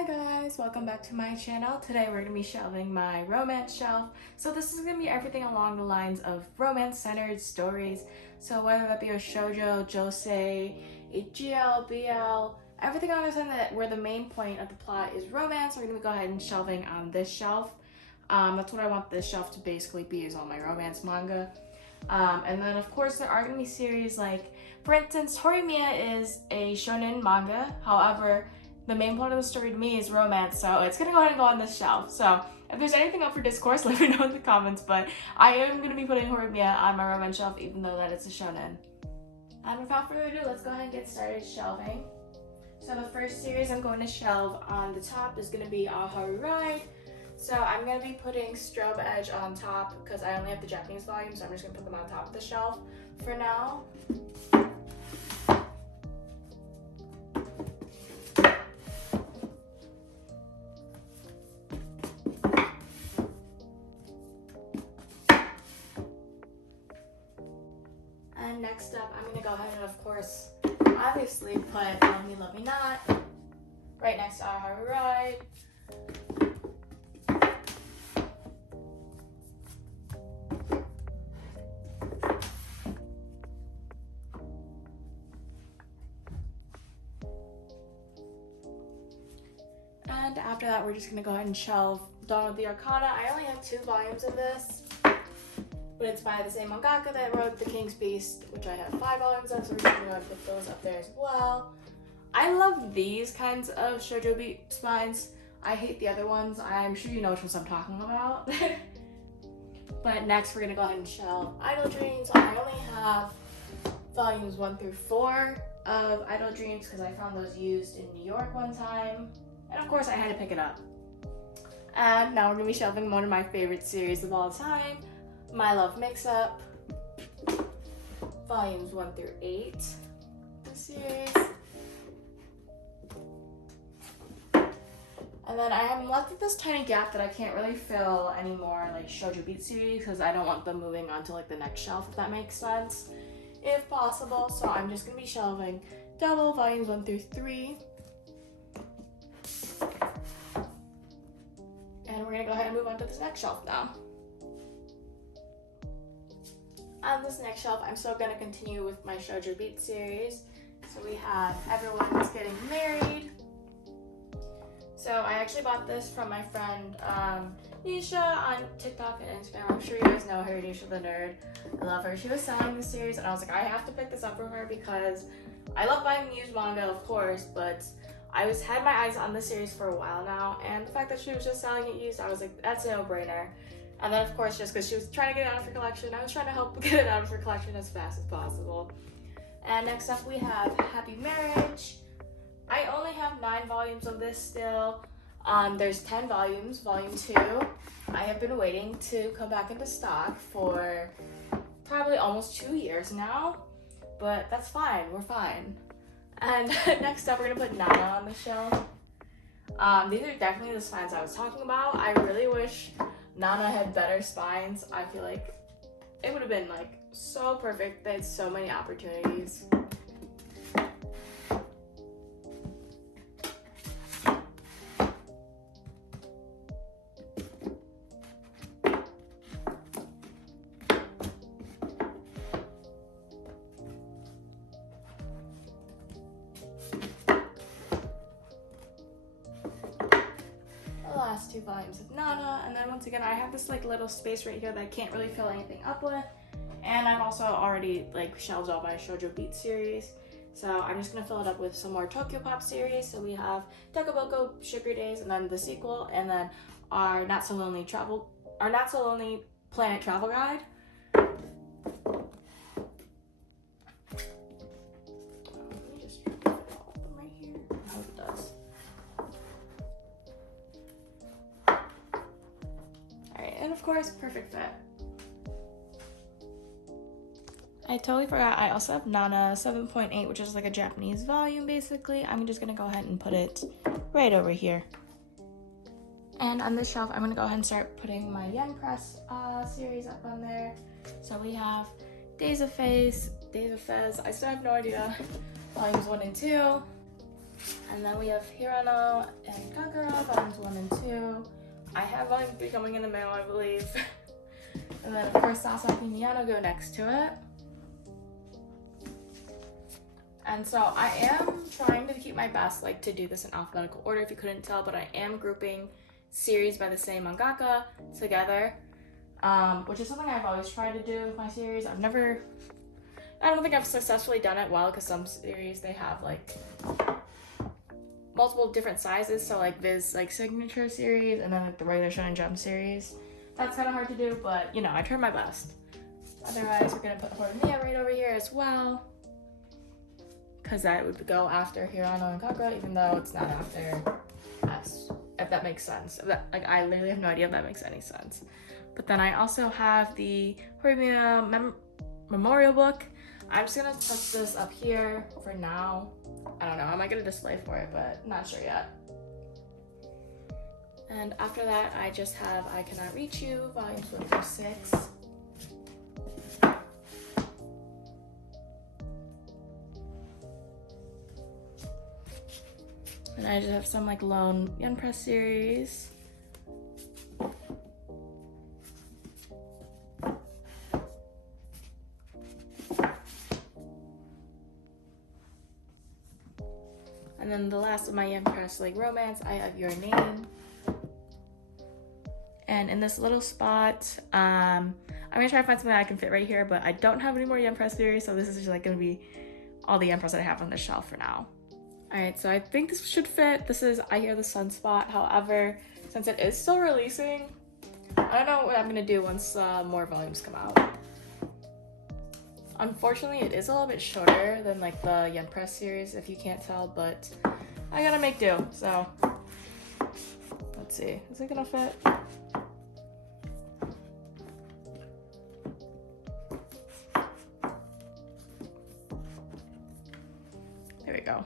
Hi guys, welcome back to my channel. Today we're going to be shelving my romance shelf. So this is going to be everything along the lines of romance-centered stories. So whether that be a shojo, josei, a GL, BL, everything on this end that where the main point of the plot is romance, we're going to go ahead and shelving on this shelf. That's what I want this shelf to basically be, is all my romance manga. And then of course there are going to be series like, for instance, Horimiya is a shonen manga. However, the main point of the story to me is romance, so it's gonna go ahead and go on this shelf. So if there's anything up for discourse, let me know in the comments, but I am gonna be putting Horimiya on my romance shelf even though that it's a shonen. And without further ado, let's go ahead and get started shelving. So the first series I'm going to shelve on the top is gonna be Aharu Ride. So I'm gonna be putting Strobe Edge on top because I only have the Japanese volume, so I'm just gonna put them on top of the shelf for now. And next up, I'm gonna go ahead and of course, obviously put Love Me, Love Me Not right next to Aharu Ride. And after that, we're just gonna go ahead and shelve Dawn of the Arcana. I only have 2 volumes of this, but it's by the same mangaka that wrote The King's Beast, which I have 5 volumes of, so we're just gonna go ahead and put those up there as well. I love these kinds of shojobeat spines. I hate the other ones. I'm sure you know which ones I'm talking about. But next, we're gonna go ahead and shelve Idle Dreams. I only have volumes 1 through 4 of Idle Dreams because I found those used in New York one time. And of course I had to pick it up. And now we're gonna be shelving one of my favorite series of all time, My Love Mix-Up, volumes 1 through 8, the series. And then I am left with this tiny gap that I can't really fill anymore, like shojobeat series, because I don't want them moving on to like the next shelf, if that makes sense, if possible. So I'm just gonna be shelving Double, volumes 1 through 3. And we're gonna go ahead and move on to this next shelf now. On this next shelf, I'm still gonna continue with my shojobeat series. So we have Everyone's Getting Married. So I actually bought this from my friend Nisha on TikTok and Instagram. I'm sure you guys know her, Nisha the Nerd. I love her. She was selling this series and I was like, I have to pick this up from her because I love buying used manga, of course, but I had my eyes on this series for a while now, and the fact that she was just selling it used, I was like, that's a no-brainer. And then of course, just because she was trying to get it out of her collection, I was trying to help get it out of her collection as fast as possible. And next up we have Happy Marriage. I only have 9 volumes of this still. There's 10 volumes, volume 2. I have been waiting to come back into stock for probably almost 2 years now, but that's fine, we're fine. And next up, we're gonna put Nana on the shelf. These are definitely the spines I was talking about. I really wish Nana had better spines. I feel like it would have been like so perfect. They had so many opportunities. Last 2 volumes of Nana, and then once again I have this like little space right here that I can't really fill anything up with, and I've also already like shelved all my shojobeat series, so I'm just gonna fill it up with some more Tokyo Pop series. So we have Dekaboko Ship Your Days, and then the sequel, and then our Not So Lonely Planet Travel Guide. Let me just put all of them right here. I hope it does. And of course, perfect fit. I totally forgot I also have Nana 7.8, which is like a Japanese volume basically. I'm just gonna go ahead and put it right over here. And on this shelf, I'm gonna go ahead and start putting my yenpress series up on there. So we have Days of Fez, I still have no idea, volumes 1 and 2. And then we have Hirano and Kagura, volumes 1 and 2. I have volume 3 coming in the mail, I believe. And then of course Sasaki Miyano go next to it. And so I am trying to keep my best, like, to do this in alphabetical order if you couldn't tell, but I am grouping series by the same mangaka together, which is something I've always tried to do with my series. I don't think I've successfully done it well, because some series, they have like multiple different sizes, so like Viz like signature series and then like the regular Shonen Jump series. That's kind of hard to do, but you know, I tried my best. Otherwise, we're gonna put Horimiya right over here as well, because that would go after Hirano and Kagura, even though it's not after us, if that makes sense. Like, I literally have no idea if that makes any sense. But then I also have the Horimiya memorial book. I'm just gonna touch this up here for now. I don't know, I might get a display for it, but not sure yet. And after that, I just have I Cannot Reach You, volumes 1 through 6. And I just have some like lone yenpress series. And then the last of my yenpress like romance, I have Your Name. And in this little spot, I'm gonna try to find something that I can fit right here, but I don't have any more yenpress series, so this is just like gonna be all the yenpress that I have on the shelf for now. Alright, so I think this should fit. This is I Hear the Sunspot. However, since it is still releasing, I don't know what I'm gonna do once more volumes come out. Unfortunately, it is a little bit shorter than like the yenpress series, if you can't tell, but I gotta make do, so let's see. Is it gonna fit? There we go.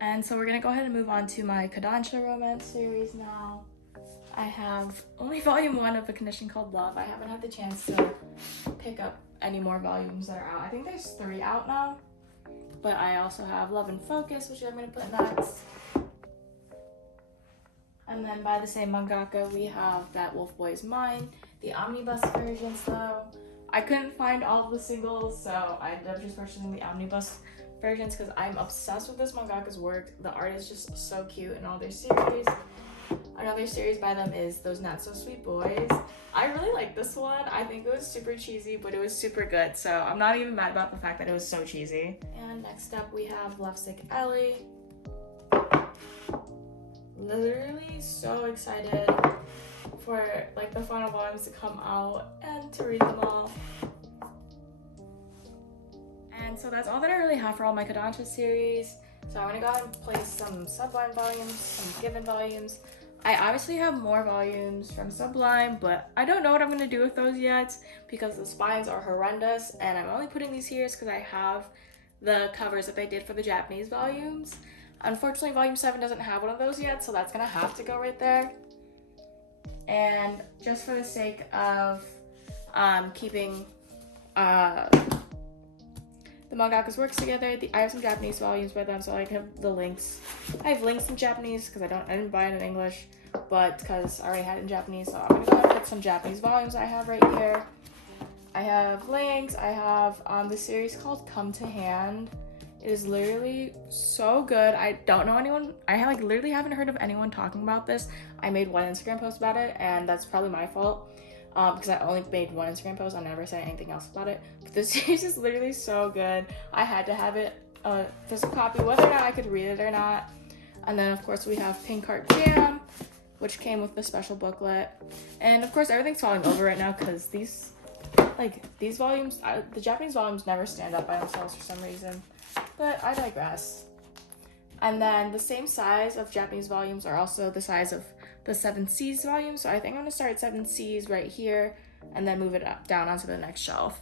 And so we're gonna go ahead and move on to my kodansha romance series now. I have only volume 1 of A Condition Called Love. I haven't had the chance to pick up any more volumes that are out. I think there's 3 out now. But I also have Love and Focus, which I'm gonna put next. And then by the same mangaka, we have That Wolf Boy's Mine. The omnibus versions though, I couldn't find all of the singles, so I ended up just purchasing the omnibus versions because I'm obsessed with this mangaka's work. The art is just so cute in all their series. Another series by them is Those Not So Sweet Boys. I really like this one. I think it was super cheesy, but it was super good, so I'm not even mad about the fact that it was so cheesy. And next up we have Lovesick Ellie. Literally so excited for like the final volumes to come out and to read them all. And so that's all that I really have for all my kodansha series. So I'm gonna go ahead and place some Sublime volumes, some Given volumes. I obviously have more volumes from Sublime, but I don't know what I'm gonna do with those yet because the spines are horrendous, and I'm only putting these here because I have the covers that they did for the Japanese volumes. Unfortunately, volume 7 doesn't have one of those yet, so that's gonna have to go right there. And just for the sake of keeping the mangaka's works together, I have some Japanese volumes by them, so I have the links. I have links in Japanese because I didn't buy it in English, but because I already had it in Japanese, so I'm gonna go ahead and put some Japanese volumes I have right here. I have links. I have the series called Come to Hand. It is literally so good. I don't know anyone. I like literally haven't heard of anyone talking about this. I made one Instagram post about it, and that's probably my fault. Because I only made one Instagram post. I never said anything else about it. But this series is literally so good. I had to have it physical copy, whether or not I could read it or not. And then of course we have Pink Heart Jam, which came with the special booklet. And of course everything's falling over right now because these volumes, the Japanese volumes never stand up by themselves for some reason. But I digress. And then the same size of Japanese volumes are also the size of the 7 Seas volume. So I think I'm gonna start 7 Seas right here and then move it up down onto the next shelf.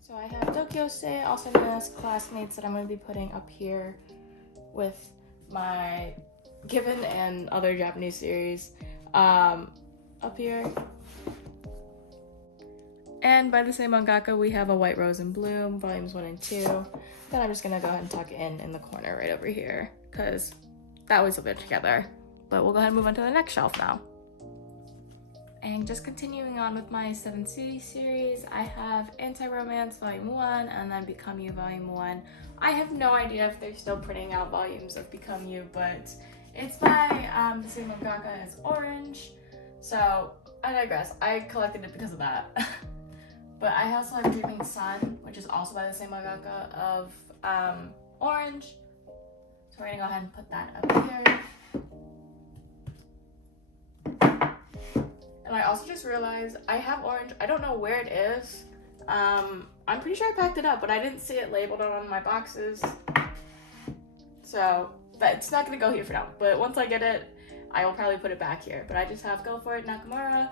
So I have Dokyose, also known as Classmates, that I'm gonna be putting up here with my Given and other Japanese series up here. And by the same mangaka, we have A White Rose in Bloom, volumes 1 and 2. Then I'm just gonna go ahead and tuck it in the corner right over here, because that was a bit together. But we'll go ahead and move on to the next shelf now. And just continuing on with my 7C series, I have Anti-Romance Volume 1 and then Become You Volume 1. I have no idea if they're still printing out volumes of Become You, but it's by the same mangaka as Orange. So I digress. I collected it because of that. But I also have Dreaming Sun, which is also by the same mangaka of Orange. So we're gonna go ahead and put that up here. And I also just realized I have Orange. I don't know where it is. I'm pretty sure I packed it up, but I didn't see it labeled on my boxes. So it's not gonna go here for now. But once I get it, I will probably put it back here. But I just have Go For It Nakamura,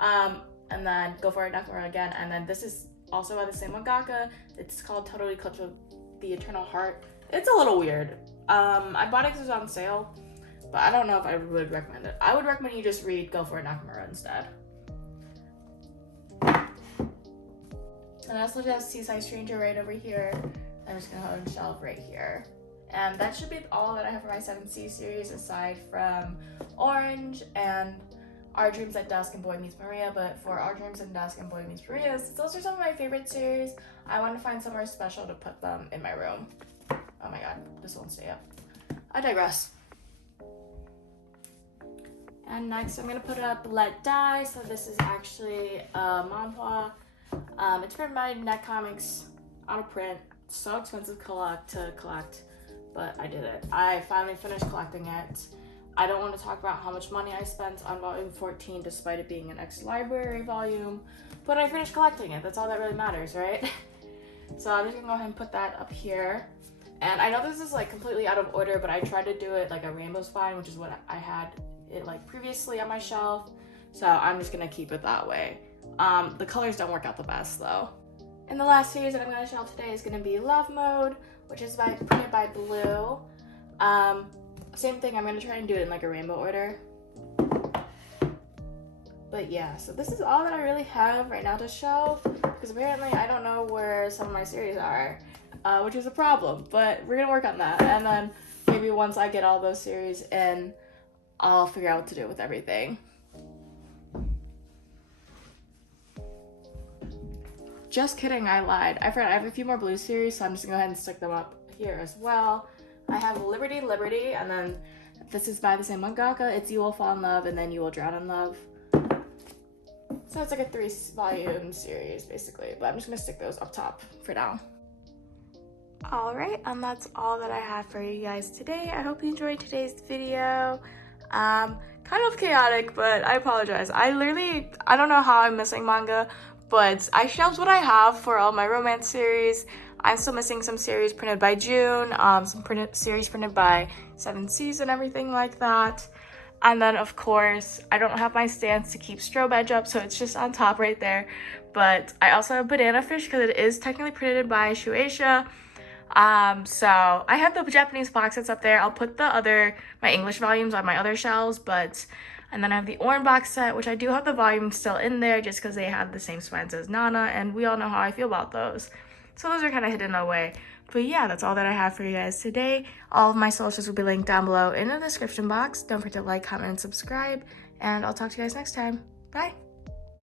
and then Go For It Nakamura again. And then this is also by the same mangaka. It's called Total Eclipse of the Eternal Heart. It's a little weird. I bought it because it was on sale. But I don't know if I would recommend it. I would recommend you just read Go For It Nakamura instead. And I also have Seaside Stranger right over here. I'm just gonna have a shelf right here. And that should be all that I have for my 7C series aside from Orange and Our Dreams at Dusk and Boy Meets Maria. But for Our Dreams at Dusk and Boy Meets Maria, since those are some of my favorite series, I want to find somewhere special to put them in my room. Oh my god, this won't stay up. I digress. And next I'm going to put up Let Die. So this is actually a manhwa. It's written by Net Comics, out of print. It's so expensive to collect, but I did it. I finally finished collecting it. I don't want to talk about how much money I spent on volume 14 despite it being an ex-library volume, but I finished collecting it. That's all that really matters, right? So I'm just going to go ahead and put that up here. And I know this is like completely out of order, but I tried to do it like a rainbow spine, which is what I had it like previously on my shelf, so I'm just gonna keep it that way. The colors don't work out the best though. And the last series that I'm gonna shelf today is gonna be Love Mode, which is printed by Blue. Same thing, I'm gonna try and do it in like a rainbow order. But yeah, so this is all that I really have right now to shelf, because apparently I don't know where some of my series are, which is a problem, but we're gonna work on that. And then maybe once I get all those series in, I'll figure out what to do with everything. Just kidding, I lied. I forgot I have a few more Blue series, so I'm just gonna go ahead and stick them up here as well. I have Liberty, and then this is by the same mangaka. It's You Will Fall in Love and then You Will Drown in Love. So it's like a 3-volume series basically, but I'm just gonna stick those up top for now. Alright, and that's all that I have for you guys today. I hope you enjoyed today's video. Kind of chaotic, but I apologize. I don't know how I'm missing manga, but I shelved what I have for all my romance series. I'm still missing some series printed by June, some series printed by 7Cs and everything like that. And then, of course, I don't have my stands to keep strobe edge up, so it's just on top right there. But I also have Banana Fish because it is technically printed by Shueisha. So I have the Japanese box sets up there. I'll put my English volumes on my other shelves, and then I have the Orange box set, which I do have the volume still in there just because they have the same spines as Nana, and we all know how I feel about those. So those are kind of hidden away. But yeah, that's all that I have for you guys today. All of my socials will be linked down below in the description box. Don't forget to like, comment, and subscribe, and I'll talk to you guys next time. Bye!